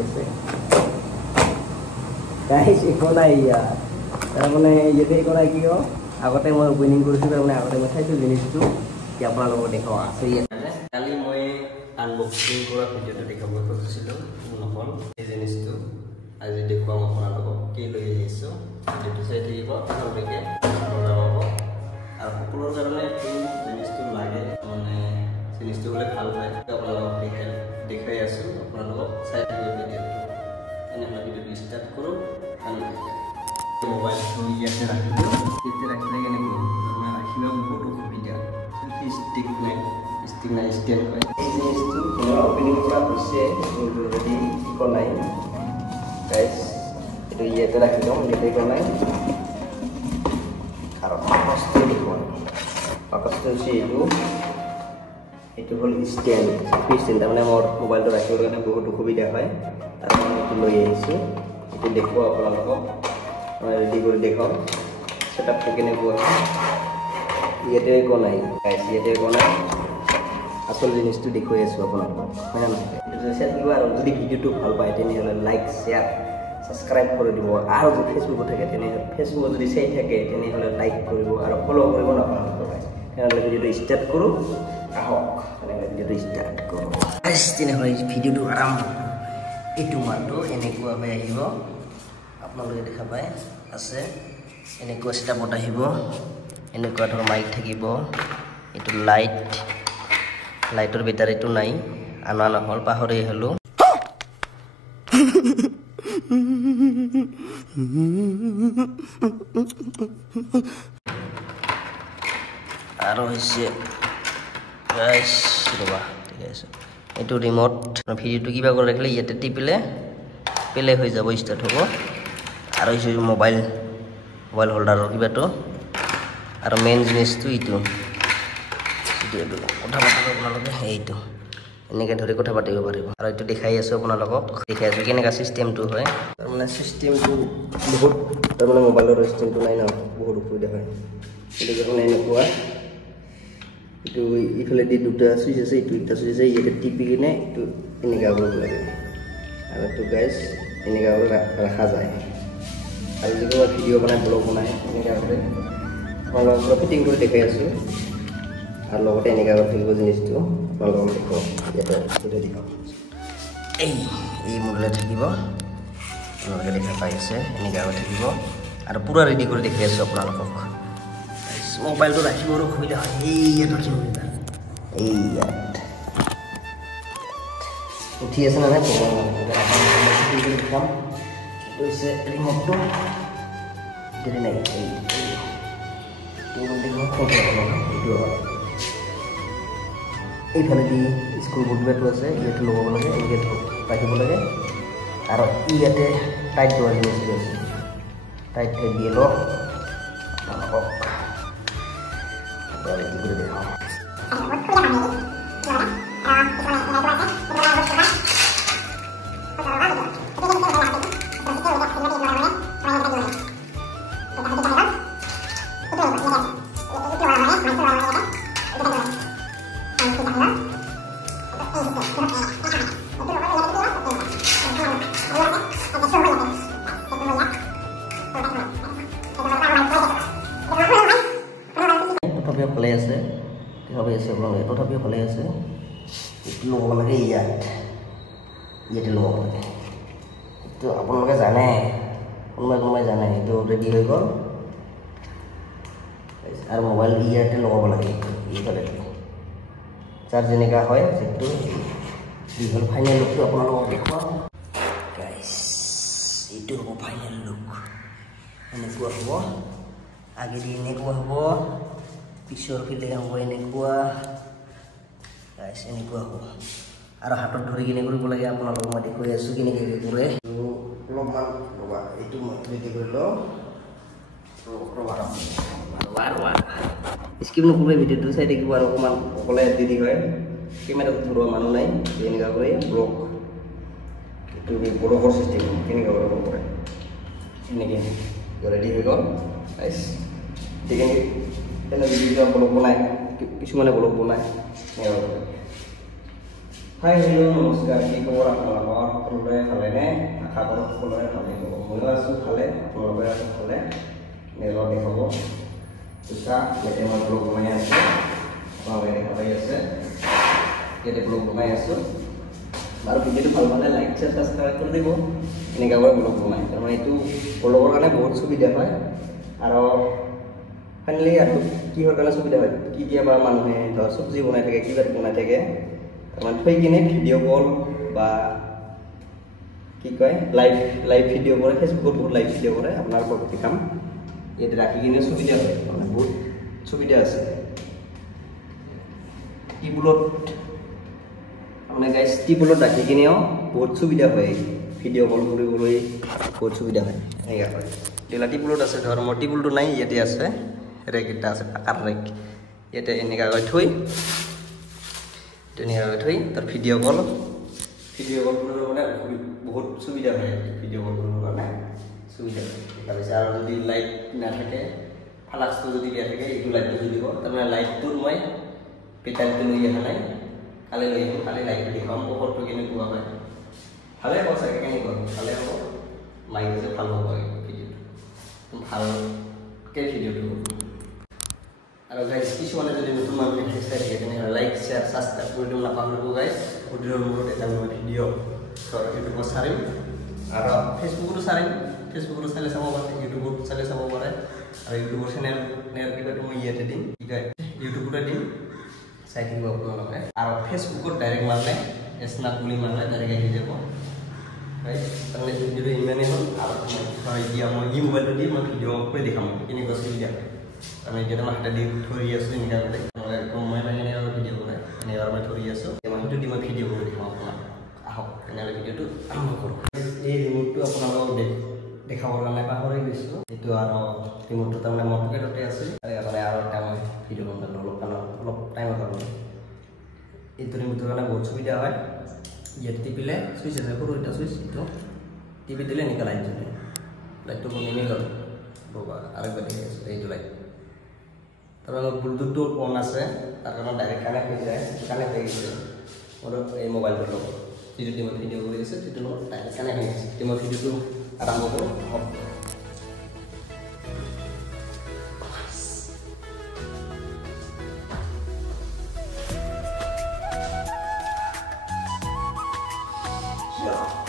আছে গাইস একো নাই ইয়াৰ তাৰমানে ইয়াতে একো নাই কিয় আগতে মই ওপেনিং কৰিছোঁ তাৰমানে আগতে মই চাইছোঁ জিনিসটো কি আপোনালোকক দেখাওঁ আছে ইয়াত কালি মই আনবক্সিং কৰা ভিডিঅ'টো দেখাব খুজিছিলোঁ নহ'ল এই জিনিসটো আজি দেখুৱাম আপোনালোকক কি লৈ আহিছোঁ ভিডিঅ'টো চাই থাকিব ভালকৈ আৰু সকলোৰ কাৰণে এইটো জিনিসটো লাগে মানে জিনিসটো হ'লে ভাল পায় আপোনালোকক দেখাই আছোঁ আপোনালোকক চাই থাকিব ভিডিঅ'টো এনেহ'লে ভিডিঅ'টো ষ্টাৰ্ট কৰোঁ মোবাইলটো ইয়াতে ৰাখি দিওঁ ইয়াতে ৰাখিলে কেনেকৈ আপোনাৰ ৰাখিব বহুত অসুবিধা ষ্টিক নাই ষ্টেণ্ড হয় এই জিনিসটো ওপেনিং কৰা হৈছে যদি একো নাই গাইজ এইটো ইয়াতে ৰাখি দিওঁ ইয়াতে একো নাই আৰু বাকচটো দেখুৱাম বাকচটো হৈছে এইটো হ'ল ষ্টেণ্ড তাৰমানে মোৰ মোবাইলটো ৰাখিবৰ কাৰণে বহুত অসুবিধা হয় তাৰ কাৰণে এইটো লৈ আহিছোঁ এইটো দেখুৱাওঁ আপোনালোকক ৰেডি কৰি দেখাওঁ ছেটআপটো কেনেকুৱা হয় ইয়াতে একো নাই গাইজ ইয়াতে একো নাই আসল জিনিসটো দেখুৱাই আছোঁ আপোনালোকক হয় না নহয় এইটো শ্বেয়াৰ কৰিব আৰু যদি ভিডিঅ'টো ভাল পায় তেনেহ'লে লাইক শ্বেয়াৰ সাবস্ক্ৰাইব কৰে দিব আৰু যদি ফেসবুকত থাকে তেনেহ'লে ফেসবুকত যদি চাই থাকে তেনেহ'লে লাইক কৰিব আৰু ফলো কৰিব নাপাহৰিব তেনেহ'লে ভিডিঅ'টো ষ্টাৰ্ট কৰোঁ আহক তেনেহ'লে ভিডিঅ'টো ষ্টাৰ্ট কৰোঁ তেনেহ'লে ভিডিঅ'টো আৰম্ভ এইটো মালটো এনেকুৱাকৈ আহিব আপোনালোকে দেখা পায় আছে এনেকুৱা ষ্টাপত আহিব এনেকুৱা ধৰণৰ মাইক থাকিব এইটো লাইটৰ বেটাৰীটো নাই আনা নহ'ল পাহৰি হ'লোঁ আৰু হৈছে গাইছ ৰ'বা ঠিক আছে এইটো ৰিম'ট ভিডিঅ'টো কিবা কৰি ৰাখিলে ইয়াতে টিপিলে প্লে হৈ যাব ষ্টাৰ্ট হ'ব আৰু হৈছে মোবাইল হোল্ডাৰৰ কিবাটো আৰু মেইন জিনিসটো এইটো কথা পাতিব আপোনালোকে এইটো এনেকৈ ধৰি কথা পাতিব পাৰিব আৰু এইটো দেখাই আছোঁ আপোনালোকক দেখাই আছোঁ কেনেকুৱা চিষ্টেমটো হয় তাৰমানে চিষ্টেমটো বহুত তাৰমানে মোবাইলৰ চিষ্টেমটো নাই ন বহুত অসুবিধা হয় সেইটো কাৰণে এনেকুৱা এইটো ইফালে দি দুটা চুইচ আছে এইটো এটা চুইচ আছে ইয়াতে টিপি কিনে এইটো এনেকুৱা কৰিব লাগে আৰু এইটো গাইজ এনেকুৱা কৰি ৰখা যায় আৰু যিকোনো ভিডিঅ' বনাই ব্লগ বনাই এনেকুৱা কৰি আপোনালোকৰ ফিটিং কৰি দেখাই আছোঁ আৰু লগতে এনেকুৱা কৰি থাকিব জিনিসটো আপোনালোকক দেখুৱাওঁ ইয়াতে দেখাওঁ এই মডেলে থাকিব আপোনালোকে দেখা পাই আছে এনেকুৱা কৰি থাকিব আৰু পূৰা ৰেডি কৰি দেখাই আছোঁ আপোনালোকক মোবাইলটো ৰাখিবৰ অসুবিধা হয় ইয়াত উঠি আছে নে নাই হৈছে ৰিম'টটো যদি নাই এইটো এইফালে দি স্কুল বুট বেগটো আছে ইয়াতে ল'ব লাগে এনেকৈ ৰাখিব লাগে আৰু ইয়াতে টাইট লোৱা জিনিসটো আছে টাইট দিয়ে লওক আপোনালোকক ৰেডি কৰি দেখাওঁ তথাপিও ভালে আছে আপোনালোকে তথাপিও ভালে আছে এইটো ল'ব লাগে ইয়াতে ল'ব লাগে এইটো আপোনালোকে জানে কোনোবাই জানে এইটো ৰেডি হৈ গ'ল আৰু মোবাইল ইয়াতে লগাব লাগে এইফালে যাৰ যেনেকুৱা হয় যিটো দীঘল ফাইনেল লুকটো আপোনালোকক দেখুৱাম গাইছ এইটো হ'ব ফাইনেল লুক এনেকুৱা হ'ব আগেদি এনেকুৱা হ'ব পিছৰ ফালে হ'ব এনেকুৱা গাইছ এনেকুৱা হ'ব আৰু হাতত ধৰি কিনে কৰিব লাগে আপোনালোকক মই দেখুৱাই আছোঁ কেনেকৈ কৰে অলপমান ৰ'বা এইটো মই ৰেডি কৰি লওঁ ৰ'বা স্কিপ নকৰিব ভিডিঅ'টো চাই থাকিব আৰু অকণমান অকলে দি হয় কেমেৰাটো ধৰোৱা মানুহ নাই এনেকুৱা কৰি ব্লগ এইটো ব্লগৰ চিষ্টেম কেনেকুৱা কৰিব পাৰে এনেকৈ ৰেডি হৈ গ'ল গাইছ তেনেকৈ ভিডিঅ' ব্লগ বনায় কিছুমানে ব্লগ বনায় হাই হেল্ল' নমস্কাৰ, কি খবৰ আপোনালোকৰ? সকলোৰে ভালেনে? আশা কৰোঁ সকলোৰে ভালে হ'ব। ময়ো আছোঁ ভালে, আপোনালোকে আছোঁ ভালে। নেলৰ দেখাব দুটা ইয়াতে মই ব্লগ বনাই আছোঁ, আপোনালোকে দেখা পাই আছে। ইয়াতে ব্লগ বনাই আছোঁ আৰু ভিডিঅ'টো ভাল পালে লাইক শ্বেয়াৰ ছাবস্ক্ৰাইব কৰি দিব। এনেকুৱা কৰি ব্লগ বনাই, তাৰমানে এইটো ব্লগৰ কাৰণে বহুত সুবিধা হয়। আৰু ফাইনেলি আৰু কিহৰ কাৰণে সুবিধা হয়, কেতিয়াবা মানুহে ধৰ চব্জি বনাই থাকে, কিবা বনাই থাকে, তাৰমানে থৈ কিনে ভিডিঅ' কল বা কি কয় লাইভ ভিডিঅ' কৰে, ফেচবুকত বহুত লাইভ ভিডিঅ' কৰে আপোনাৰ প্ৰতি কাম ইয়াতে ৰাখি কিনে সুবিধা হয়, মানে বহুত সুবিধা আছে। টিবুলত মানে গাইজ টিবুলত ৰাখি কিনেও বহুত সুবিধা হয়, ভিডিঅ' কল কৰিবলৈ বহুত সুবিধা হয়। এনেকুৱা হয় দিলা টিবুলত আছে, ধৰ মোৰ টিবুলটো নাই, ইয়াতে আছে ৰেক এটা আছে, পাকাৰ ৰেক, ইয়াতে এনেকুৱাকৈ থৈ তাৰ ভিডিঅ' কল কৰিবলৈ মানে বহুত সুবিধা হয়। ভিডিঅ' কল কৰিবৰ কাৰণে সুবিধা হয় দেখা পাইছে। আৰু যদি লাইট নাথাকে, ফ্লাক্সটো যদি বেয়া থাকে, এইটো লাইটটো জ্বলিব। তাৰমানে লাইটটোৰ মই বেটাৰীটো লৈ অহা নাই, কালি লৈ আহিম, কালি লাইটটো দেখাম পোহৰটো কেনেকুৱা হয়। ভালে হ'ব চাগে, কেনেকুৱা ভালে হ'ব, মাইক যে ভাল হ'ব ভিডিঅ'টো, ভালকৈ ভিডিঅ'টো হ'ব। আৰু গাইজ কিছুমানে যদি নতুন মানুহে চাই থাকে তেনেহ'লে লাইক শ্বেয়াৰ ছাবস্ক্ৰাইব কৰি দিব নাপাহৰিব গাইজ। ভিডিঅ'ৰ মূৰত এটা মই ভিডিঅ' ধৰ ইউটিউবত চাৰিম আৰু ফেচবুকতো চাৰিম, ফেচবুকতো চালে চাব পাৰে, ইউটিউবত চালে চাব পাৰে। আৰু ইউটিউবৰ চেনেল কিবাটো মই ইয়াতে দিম, কি কয় ইউটিউবতে দিম, চাই থাকিব আপোনালোকে। আৰু ফেচবুকত ডাইৰেক্ট মাৰিলে স্নাপ বুলি মাৰিলে ডাইৰেক্ট আহি যাব। তাৰমানে ভিডিঅ'টো ইমানেই হ'ল। আৰু এতিয়া মই এই মোবাইলটো দি মই ভিডিঅ' কৰি দেখাম কেনেকুৱা সুবিধা হয়। আমি এতিয়া মই হাতে দি ধৰি আছোঁ, এনেকুৱা কৰি মই মানে এনেকুৱা ভিডিঅ' বনাই এনেকুৱা মই ধৰি আছোঁ, সেইটো দি মই ভিডিঅ' কৰি দেখাম আপোনাক। আহক তেনেহ'লে ভিডিঅ'টো আৰম্ভ কৰোঁ। এই ৰিম'টটো আপোনালোকক দেখাবৰ কাৰণে পাহৰি গৈছোঁ। এইটো আৰু ৰিম'টটো তাৰমানে মোৰ পকেটতে আছে, তাৰমানে আৰু এটা মই ভিডিঅ' বনালোঁ অলপ টাইমৰ কাৰণে। এইটো ৰিম'টৰ কাৰণে বহুত সুবিধা হয়। ইয়াত টিপিলে চুইচ আছে, সৰু এটা চুইচ, এইটো টিপি দিলে এনেকুৱা লাইট জ্বলে। লাইটটো কমি গ'ল ৰ'বা, আৰু একবাৰ দেখি আছোঁ, এইটো লাইট। তাৰপৰা ব্লুটুথটো অন আছে, তাৰ কাৰণে ডাইৰেক্ট কানেক্ট হৈ যায়, কানেক্ট হৈ গৈছে মোৰ এই মোবাইলটোৰ লগত। যিটো মই ভিডিঅ' কৰি আছোঁ সেইটোৰ লগত ডাইৰেক্ট কানেক্ট হৈ গৈছে। এতিয়া মই ভিডিঅ'টো আৰম্ভ কৰোঁ। Yeah.